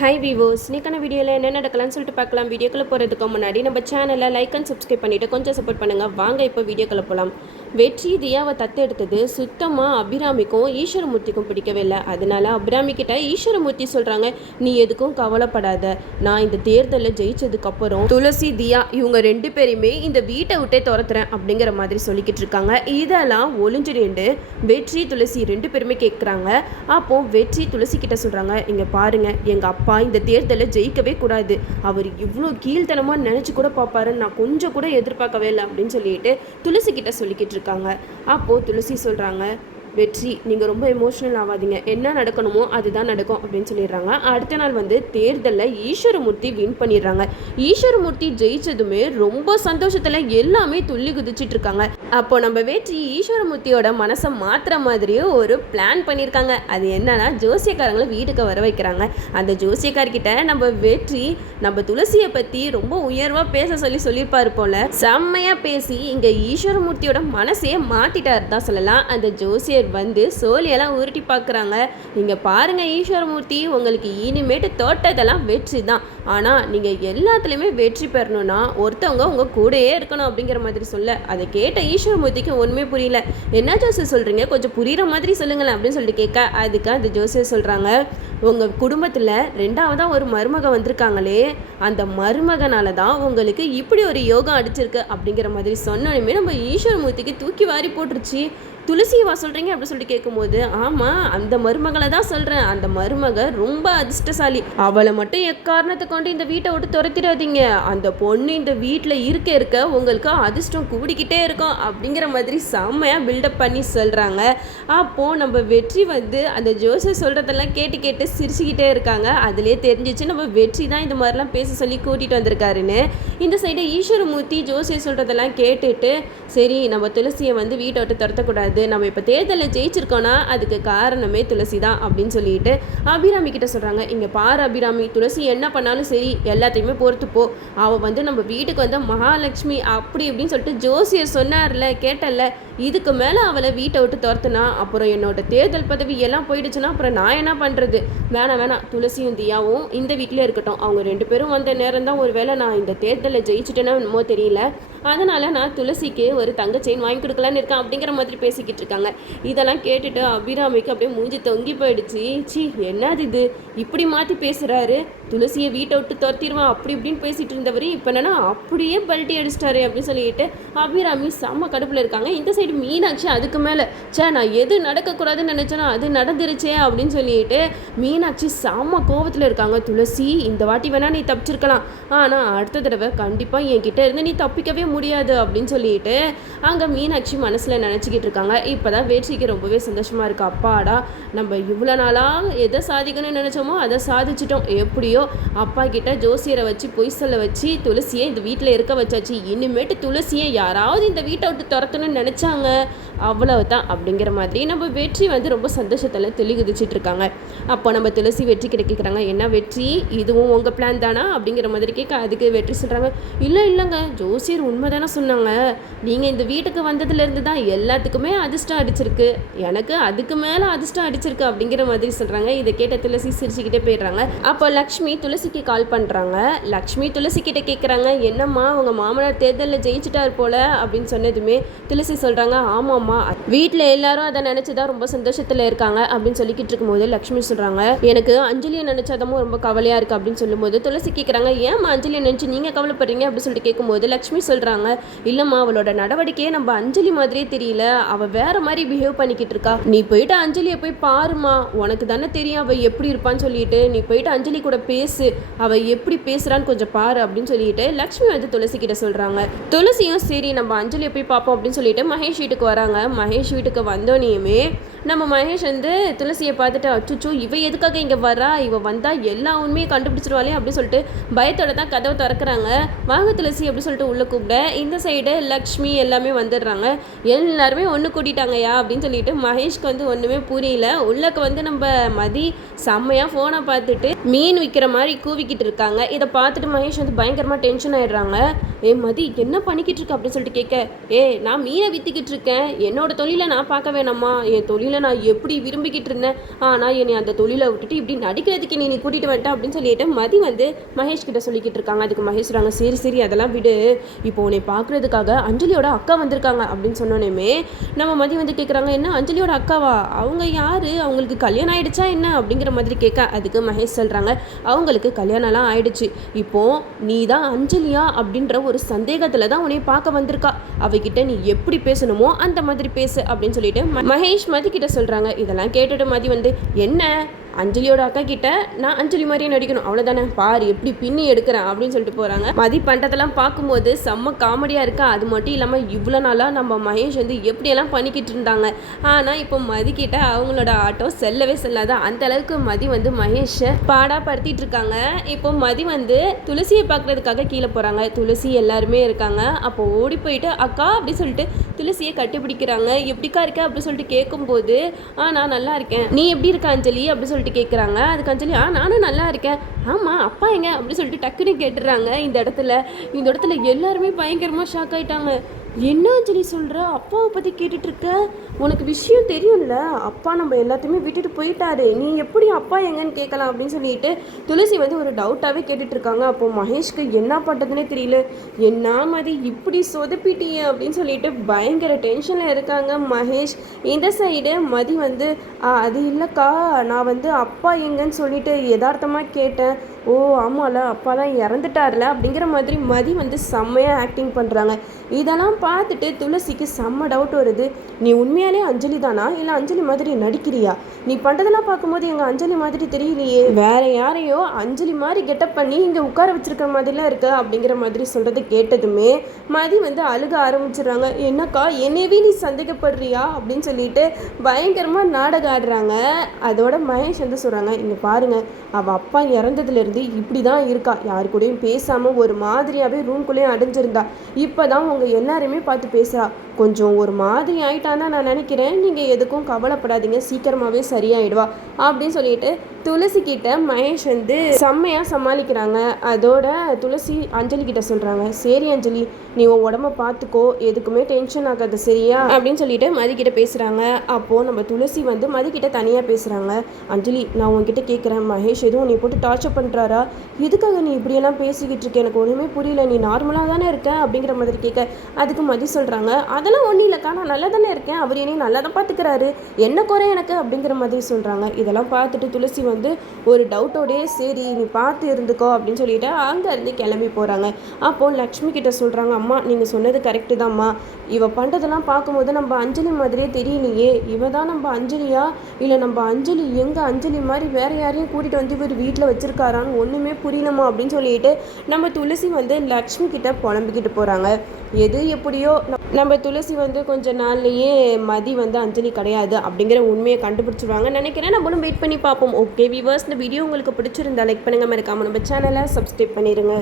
Hi வீவோஸ், இன்னைக்கான வீடியோவில் என்ன நடக்கலாம்னு சொல்லிட்டு பார்க்கலாம். வீடியோக்குள்ளே போகிறதுக்கு முன்னாடி நம்ம சேனலை லைக் அண்ட் சப்ஸ்கிரைப் பண்ணிவிட்டு கொஞ்சம் சப்போர்ட் பண்ணுங்கள். வாங்க இப்போ வீடியோக்குள்ளே போகலாம். வெற்றி தியாவை தத்தெடுத்தது சுத்தமாக அபிராமிக்கும் ஈஸ்வரமூர்த்திக்கும் பிடிக்கவே இல்லை. அதனால அபிராமிக்கிட்ட ஈஸ்வரமூர்த்தி சொல்கிறாங்க, நீ எதுக்கும் கவலைப்படாத, நான் இந்த தேர்தலில் ஜெயிச்சதுக்கப்புறம் துளசி தியா இவங்க 2 பேரையுமே இந்த வீட்டை விட்டே துரத்துறேன் அப்படிங்கிற மாதிரி சொல்லிக்கிட்டு இருக்காங்க. இதெல்லாம் ஒளிஞ்சு நின்று வெற்றி துளசி 2 பேருமே கேட்குறாங்க. அப்போ வெற்றி துளசி கிட்ட சொல்கிறாங்க, இங்கே பாருங்கள், எங்கள் அப்பா இந்த தேர்தலில் ஜெயிக்கவே கூடாது, அவர் இவ்வளோ கீழ்த்தனமாக நினச்சி கூட பார்ப்பாருன்னு நான் கொஞ்சம் கூட எதிர்பார்க்கவே இல்லை அப்படின்னு சொல்லிட்டு துளசி கிட்ட சொல்லிக்கிட்டு இருக்காங்க. அப்போது துளசி சொல்கிறாங்க, வெற்றி நீங்கள் ரொம்ப எமோஷ்னல் ஆகாதீங்க, என்ன நடக்கணுமோ அதுதான் நடக்கும் அப்படின்னு சொல்லிடுறாங்க. அடுத்த நாள் தேர்தலில் ஈஸ்வரமூர்த்தி வின் பண்ணிடுறாங்க. ஈஸ்வரமூர்த்தி ஜெயிச்சதுமே ரொம்ப சந்தோஷத்தில் எல்லாமே துள்ளி குதிச்சிட்டு இருக்காங்க. அப்போ நம்ம வெற்றி ஈஸ்வரமூர்த்தியோட மனசை மாற்றுற மாதிரியே ஒரு பிளான் பண்ணியிருக்காங்க. அது என்னன்னா, ஜோசியக்காரங்களை வீட்டுக்கு வர வைக்கிறாங்க. அந்த ஜோசியக்கார்கிட்ட நம்ம வெற்றி நம்ம துளசியை பற்றி ரொம்ப உயர்வாக பேச சொல்லியிருப்பாரு போல. செம்மையாக பேசி இங்கே ஈஸ்வரமூர்த்தியோட மனசையே மாற்றிட்டாரு தான் சொல்லலாம். அந்த ஜோசியர் சோழியெல்லாம் உருட்டி பார்க்குறாங்க. நீங்கள் பாருங்கள் ஈஸ்வரமூர்த்தி, உங்களுக்கு இனிமேட்டு தோட்டத்தெல்லாம் வெற்றி தான், ஆனால் நீங்கள் எல்லாத்துலேயுமே வெற்றி பெறணும்னா ஒருத்தவங்க உங்கள் கூடயே இருக்கணும் அப்படிங்கிற மாதிரி சொல்ல, அதை கேட்ட ஈஸ்வரமூர்த்திக்கு ஒன்றுமே புரியல. என்ன ஜோசியர் சொல்கிறீங்க, கொஞ்சம் புரிகிற மாதிரி சொல்லுங்களேன் அப்படின்னு சொல்லிட்டு கேட்க, அதுக்கு அந்த ஜோசியர் சொல்கிறாங்க, உங்கள் குடும்பத்தில் 2ஆவதாக ஒரு மருமக வந்திருக்காங்களே, அந்த மருமகனால தான் உங்களுக்கு இப்படி ஒரு யோகம் அடிச்சிருக்கு அப்படிங்கிற மாதிரி சொன்னோன்னே நம்ம ஈஸ்வரமூர்த்திக்கு தூக்கி வாரி போட்டுருச்சு. துளசியவா சொல்கிறீங்க அப்படின்னு சொல்லிட்டு கேட்கும்போது, ஆமாம், அந்த மருமகளை தான் சொல்கிறேன், அந்த மருமக ரொம்ப அதிர்ஷ்டசாலி, அவளை மட்டும் எக்காரணத்தை கொண்டு இந்த வீட்டை விட்டு துரத்திடாதீங்க, அந்த பொண்ணு இந்த வீட்டில் இருக்க உங்களுக்கு அதிர்ஷ்டம் கூடிக்கிட்டே இருக்கும் அப்படிங்கிற மாதிரி செம்மையாக பில்டப் பண்ணி சொல்கிறாங்க. அப்போது நம்ம வெற்றி அந்த ஜோசியர் சொல்கிறதெல்லாம் கேட்டு சிரிச்சுக்கிட்டே இருக்காங்க. அதிலே தெரிஞ்சிச்சு நம்ம வெற்றி தான் இந்த மாதிரிலாம் பேச சொல்லி கூட்டிகிட்டு வந்திருக்காருன்னு. இந்த சைடு ஈஸ்வரமூர்த்தி ஜோசியர் சொல்கிறதெல்லாம் கேட்டுட்டு, சரி நம்ம துளசியை வீட்டை விட்டு துரத்தக்கூடாது, நம்ம இப்போ தேர்தலில் ஜெயிச்சிருக்கோன்னா அதுக்கு காரணமே துளசி தான் அப்படின்னு சொல்லிட்டு அபிராமி கிட்ட சொல்கிறாங்க. இங்கே பாரு அபிராமி, துளசி என்ன பண்ணாலும் சரி எல்லாத்தையுமே பொறுத்துப்போ, அவள் நம்ம வீட்டுக்கு மகாலட்சுமி அப்படி இப்படின்னு சொல்லிட்டு ஜோசியர் சொன்னார்ல, கேட்டல, இதுக்கு மேலே அவளை வீட்டை விட்டு துரத்துனா அப்புறம் என்னோட தேர்தல் பதவி எல்லாம் போயிடுச்சுன்னா அப்புறம் நான் என்ன பண்ணுறது, வேணாம், துளசியும் தியாவும் இந்த வீட்டிலே இருக்கட்டும், அவங்க 2 பேரும் வந்த நேரம் தான் ஒரு வேளை நான் இந்த தேர்தலில் ஜெயிச்சுட்டேன்னா என்னமோ தெரியல, அதனால் நான் துளசிக்கு ஒரு தங்க செயின் வாங்கி கொடுக்கலான்னு இருக்கேன் அப்படிங்கிற மாதிரி பேசிக்கிட்டு இருக்காங்க. இதெல்லாம் கேட்டுட்டு அபிராமிக்கு அப்படியே மூஞ்சி தொங்கி போயிடுச்சு. சி, என்னது இது, இப்படி மாற்றி பேசுகிறாரு, துளசியை வீட்டை விட்டு துரத்திடுவான் அப்படி இப்படின்னு பேசிகிட்டு இருந்தவர் இப்போ என்னன்னா அப்படியே பல்ட்டி அடிச்சிட்டாரு அப்படின்னு சொல்லிட்டு அபிராமி செம்ம கடுப்பில் இருக்காங்க. இந்த சைடு மீனாட்சி அதுக்கு மேலே, நான் எது நடக்கக்கூடாதுன்னு நினச்சேன்னா அது நடந்துருச்சே அப்படின்னு சொல்லிட்டு மீனாட்சி செம்ம கோவத்தில் இருக்காங்க. துளசி, இந்த வாட்டி வேணா நீ தப்பிச்சிருக்கலாம், ஆனால் அடுத்த தடவை கண்டிப்பாக என்கிட்ட இருந்து நீ தப்பிக்கவே முடியாது அப்படின்னு சொல்லிட்டு அங்கே மீனாட்சி மனசில் நினச்சிக்கிட்டு இருக்காங்க. இப்போ தான் வெற்றிக்கு ரொம்பவே சந்தோஷமாக இருக்குது. அப்பாடா, நம்ம இவ்வளோ நாளாக எதை சாதிக்கணும்னு நினச்சோமோ அதை சாதிச்சிட்டோம், எப்படியோ அப்பா கிட்ட ஜோசியரை வச்சு பொய் சொல்ல வச்சு துளசியை இந்த வீட்டில் இருக்க வச்சாச்சு, இனிமேட்டு துளசியை யாராவது இந்த வீட்டை விட்டு துரத்தணும்னு நினச்சாங்க அவ்வளவுதான் அப்படிங்கிற மாதிரி நம்ம வெற்றி ரொம்ப சந்தோஷத்தில் துளி குதிச்சிட்டு இருக்காங்க. அப்போ நம்ம துளசி வெற்றி கிட்ட கேட்குறாங்க, என்ன வெற்றி, இதுவும் உங்கள் பிளான் தானா அப்படிங்கிற மாதிரி கேட்க, அதுக்கு வெற்றி சொல்கிறாங்க, இல்லைங்க ஜோசியர் உண்மை தானே சொன்னாங்க, நீங்கள் இந்த வீட்டுக்கு வந்ததுலேருந்து தான் எல்லாத்துக்குமே அதிர்ஷ்டம் அடிச்சிருக்கு, எனக்கு அதுக்கு மேலே அதிர்ஷ்டம் அடிச்சிருக்கு அப்படிங்கிற மாதிரி சொல்கிறாங்க. இதை கேட்ட துளசி சிரிச்சுக்கிட்டே போயிடுறாங்க. அப்போ லக்ஷ்மி துளசிக்கு கால் பண்ணுறாங்க. லக்ஷ்மி துளசி கிட்ட கேட்குறாங்க, என்னம்மா உங்கள் மாமனார் தேர்தலில் ஜெயிச்சிட்டார் போல அப்படின்னு சொன்னதுமே துளசி சொல்கிறாங்க, ஆமாம்மா வீட்டில் எல்லாரும் அதை நினச்சி தான் ரொம்ப சந்தோஷத்தில் இருக்காங்க அப்படின்னு சொல்லிக்கிட்டு இருக்கும்போது லக்ஷ்மி சொல்கிறாங்க, எனக்கு அஞ்சலியை நினச்சாதமும் ரொம்ப கவலையாக இருக்குது அப்படின்னு சொல்லும்போது துளசி கேட்குறாங்க, ஏம்மா அஞ்சலியை நினச்சி நீங்கள் கவலைப்படுறீங்க அப்படின்னு சொல்லிட்டு கேட்கும்போது லக்ஷ்மி சொல்கிறாங்க, இல்லைம்மா அவளோட நடவடிக்கையே நம்ம அஞ்சலி மாதிரியே தெரியல, அவள் வேற மாதிரி பிஹேவ் பண்ணிக்கிட்டு இருக்கா, நீ போயிட்டு அஞ்சலியை போய் பாருமா, உனக்கு தானே தெரியும் அவள் எப்படி இருப்பான்னு சொல்லிட்டு, நீ போயிட்டு அஞ்சலி கூட பேசு, அவள் எப்படி பேசுகிறான்னு கொஞ்சம் பாரு அப்படின்னு சொல்லிட்டு லக்ஷ்மி துளசி கிட்ட சொல்கிறாங்க. துளசியும் சரி நம்ம அஞ்சலியை போய் பார்ப்போம் அப்படின்னு சொல்லிட்டு மகேஷ் வீட்டுக்கு வராங்க. மகேஷ் வீட்டுக்கு வந்தோனையுமே நம்ம மகேஷ் துளசியை பார்த்துட்டு, அச்சுச்சோ இவ எதுக்காக இங்கே வரா, இவ வந்தால் எல்லா உண்மையும் கண்டுபிடிச்சிருவாளே அப்படின்னு சொல்லிட்டு பயத்தோட தான் கதவை திறக்கிறாங்க. வாங்க துளசி அப்படின்னு சொல்லிட்டு உள்ளே கூப்பிட இந்த சைடு லக்ஷ்மி எல்லாமே வந்துடுறாங்க. எல்லாருமே ஒன்று கூட்டிட்டாங்கயா அப்படின்னு சொல்லிட்டு மகேஷ்க்கு ஒன்றுமே புரியல. உள்ளக்கு நம்ம மதி செம்மையாக ஃபோனை பார்த்துட்டு மீன் விற்கிற மாதிரி கூவிக்கிட்டு இருக்காங்க. இதை பார்த்துட்டு மகேஷ் பயங்கரமாக டென்ஷன் ஆகிடுறாங்க. மதி என்ன பண்ணிக்கிட்டு இருக்க அப்படின்னு சொல்லிட்டு கேட்க, நான் மீனை விற்றுக்கிட்டு இருக்கேன், என்னோட தொழிலை நான் பார்க்க வேணாமா, என் தொழிலை தொழிலை நான் எப்படி விரும்பிக்கிட்டு இருந்தேன், ஆனால் என்னை அந்த தொழிலை விட்டுட்டு இப்படி நடிக்கிறதுக்கு நீ கூட்டிகிட்டு வந்துட்ட அப்படின்னு சொல்லிட்டு மதி வந்து மகேஷ் கிட்ட சொல்லிக்கிட்டு இருக்காங்க. அதுக்கு மகேஷ் சொல்கிறாங்க, சரி சரி அதெல்லாம் விடு, இப்போ உன்னை பார்க்குறதுக்காக அஞ்சலியோட அக்கா வந்திருக்காங்க அப்படின்னு சொன்னோன்னே நம்ம மதி வந்து கேட்குறாங்க, என்ன அஞ்சலியோட அக்காவா, அவங்க யார், அவங்களுக்கு கல்யாணம் ஆகிடுச்சா என்ன அப்படிங்கிற மாதிரி கேட்க அதுக்கு மகேஷ் சொல்கிறாங்க, அவங்களுக்கு கல்யாணம்லாம் ஆயிடுச்சு, இப்போது நீ தான் அஞ்சலியா அப்படின்ற ஒரு சந்தேகத்தில் தான் உன்னை பார்க்க வந்திருக்கா, அவகிட்ட நீ எப்படி பேசணுமோ அந்த மாதிரி பேசு அப்படின்னு சொல்லிட்டு மகேஷ் மதி கிட்ட சொல்கிறாங்க. இதெல்லாம் கேட்டுட்டு மதி வந்து, என்ன அஞ்சலியோட அக்கா கிட்ட நான் அஞ்சலி மாதிரியே நடிக்கணும், அவ்வளோதானே, பாரு எப்படி பின்னி எடுக்கிறேன் அப்படின்னு சொல்லிட்டு போகிறாங்க. மதி பண்ணுறதெல்லாம் பார்க்கும்போது செம்ம காமெடியாக இருக்கா. அது மட்டும் இல்லாமல் இவ்வளோ நாளாக நம்ம மகேஷ் வந்து எப்படியெல்லாம் பண்ணிக்கிட்டு இருந்தாங்க, ஆனால் இப்போ மதி கிட்ட அவங்களோட ஆட்டோ செல்லவே செல்லாத அந்த அளவுக்கு மதி வந்து மகேஷை பாடாப்படுத்திட்டு இருக்காங்க. இப்போ மதி வந்து துளசியை பார்க்குறதுக்காக கீழே போகிறாங்க. துளசி எல்லாருமே இருக்காங்க. அப்போ ஓடி போயிட்டு அக்கா அப்படி சொல்லிட்டு துளசியை கட்டிப்பிடிக்கிறாங்க. எப்படிக்கா இருக்க அப்படின்னு சொல்லிட்டு கேட்கும்போது, நான் நல்லா இருக்கேன், நீ எப்படி இருக்க அஞ்சலி அப்படி சொல்லிட்டு கேட்குறாங்க. அதுக்கு அஞ்சலி, நானும் நல்லா இருக்கேன், ஆமாம் அப்பா எங்க அப்படின்னு சொல்லிட்டு டக்குன்னு கேட்டுடுறாங்க. இந்த இடத்துல எல்லாருமே பயங்கரமாக ஷாக் ஆகிட்டாங்க. என்ன அஞ்சலி சொல்கிற, அப்பாவை பற்றி கேட்டுட்ருக்க, உனக்கு விஷயம் தெரியும்ல, அப்பா நம்ம எல்லாத்தையுமே விட்டுட்டு போயிட்டாரு, நீ எப்படி அப்பா எங்கன்னு கேட்கலாம் அப்படின்னு சொல்லிட்டு துளசி வந்து ஒரு டவுட்டாகவே கேட்டுட்ருக்காங்க. அப்போது மகேஷ்க்கு என்ன பண்ணுறதுனே தெரியல, என்ன மதி இப்படி சொதப்பிட்டியே அப்படின்னு சொல்லிட்டு பயங்கர டென்ஷனில் இருக்காங்க மகேஷ். இந்த சைடு மதி வந்து, அது இல்லைக்கா, நான் வந்து அப்பா எங்கன்னு சொல்லிட்டு யதார்த்தமாக கேட்டேன், ஓ ஆமாம்ல அப்பா தான் இறந்துட்டார்ல அப்படிங்கிற மாதிரி மதி வந்து செம்மையாக ஆக்டிங் பண்ணுறாங்க. இதெல்லாம் பார்த்துட்டு துளசிக்கு செம்ம டவுட் வருது, நீ உண்மையாலே அஞ்சலி தானா இல்லை அஞ்சலி மாதிரி நடிக்கிறியா, நீ பண்ணுறதெல்லாம் பார்க்கும்போது எங்கள் அஞ்சலி மாதிரி தெரியலையே, வேற யாரையோ அஞ்சலி மாதிரி கெட்டப் பண்ணி இங்கே உட்கார வச்சிருக்கிற மாதிரிலாம் இருக்கு அப்படிங்கிற மாதிரி சொல்கிறது கேட்டதுமே மதி வந்து அழுக ஆரம்பிச்சிடுறாங்க. என்னக்கா என்னையவே நீ சந்தேகப்படுறியா அப்படின்னு சொல்லிட்டு பயங்கரமாக நாடகம் ஆடுறாங்க. அதோட மகேஷ் வந்து சொல்கிறாங்க, இங்கே பாருங்கள், அவள் அப்பா இறந்ததுலேருந்து இப்படி தான் இருக்கா, யாரு கூடயும் பேசாமல் ஒரு மாதிரியாகவே ரூம்குள்ளேயும் அடைஞ்சிருந்தா, இப்போ தான் உங்கள் எல்லாருமே பார்த்து பேசுகிறா, கொஞ்சம் ஒரு மாதிரி ஆயிட்டான்னு நான் நினைக்கிறேன், நீங்கள் எதுக்கும் கவலைப்படாதீங்க, சீக்கிரமாகவே சரியாயிடுவா அப்படின்னு சொல்லிட்டு துளசி கிட்ட மகேஷ் வந்து செம்மையாக சமாளிக்கிறாங்க. அதோட துளசி அஞ்சலி கிட்ட சொல்கிறாங்க, சரி அஞ்சலி நீ உன் உடம்ப பார்த்துக்கோ, எதுக்குமே டென்ஷன் ஆகாது சரியா அப்படின்னு சொல்லிட்டு மதிக்கிட்ட பேசுகிறாங்க. அப்போது நம்ம துளசி வந்து மதிக்கிட்ட தனியாக பேசுகிறாங்க. அஞ்சலி நான் உன்கிட்ட கேட்குறேன், மகேஷ் எதுவும் நீ போட்டு டார்ச்சர் பண்ணுறாரா, எதுக்காக நீ இப்படியெல்லாம் பேசிக்கிட்டு இருக்க, எனக்கு ஒன்றுமே புரியல, நீ நார்மலாக தானே இருக்க அப்படிங்கிற மாதிரி கேட்க அதுக்கு மதி சொல்கிறாங்க, அதெல்லாம் ஒன்றும் இல்லைக்கா, நான் நல்லா தானே இருக்கேன், அவர் என்னையும் நல்லா தான் பார்த்துக்கிறாரு, என்ன குறை எனக்கு அப்படிங்கிற மாதிரி சொல்கிறாங்க. இதெல்லாம் பார்த்துட்டு துளசி வந்து ஒரு டவுட்டோடே சரி நீ பார்த்து இருந்துக்கோ அப்படின்னு சொல்லிட்டு அங்கேருந்து கிளம்பி போகிறாங்க. அப்போது லக்ஷ்மி கிட்ட சொல்கிறாங்க, அம்மா நீங்கள் சொன்னது கரெக்டு தான்ம்மா, இவ பண்ணுறதெல்லாம் பார்க்கும்போது நம்ம அஞ்சலி மாதிரியே தெரியலையே, இவ தான் நம்ம அஞ்சலியா இல்லை நம்ம அஞ்சலி எங்கே அஞ்சலி மாதிரி வேறு யாரையும் கூட்டிகிட்டு வந்து இவர் வீட்டில் வச்சுருக்காரான்னு ஒன்றுமே புரியலமா அப்படின்னு சொல்லிட்டு நம்ம துளசி வந்து லக்ஷ்மி கிட்ட புலம்பிக்கிட்டு போகிறாங்க. எது எப்படியோ நம்ம துளசி வந்து கொஞ்ச நாள்லேயே மதி வந்து அஞ்சலி கிடையாது அப்படிங்கிற உண்மையை கண்டுபிடிச்சிருவாங்க நினைக்கிறேன். நம்மளும் வெயிட் பண்ணி பார்ப்போம். ஓகே வியூவர்ஸ், இந்த வீடியோ உங்களுக்கு பிடிச்சிருந்தா லைக் பண்ணுங்கள், மறக்காம நம்ம சேனலை சப்ஸ்கிரைப் பண்ணிடுங்க.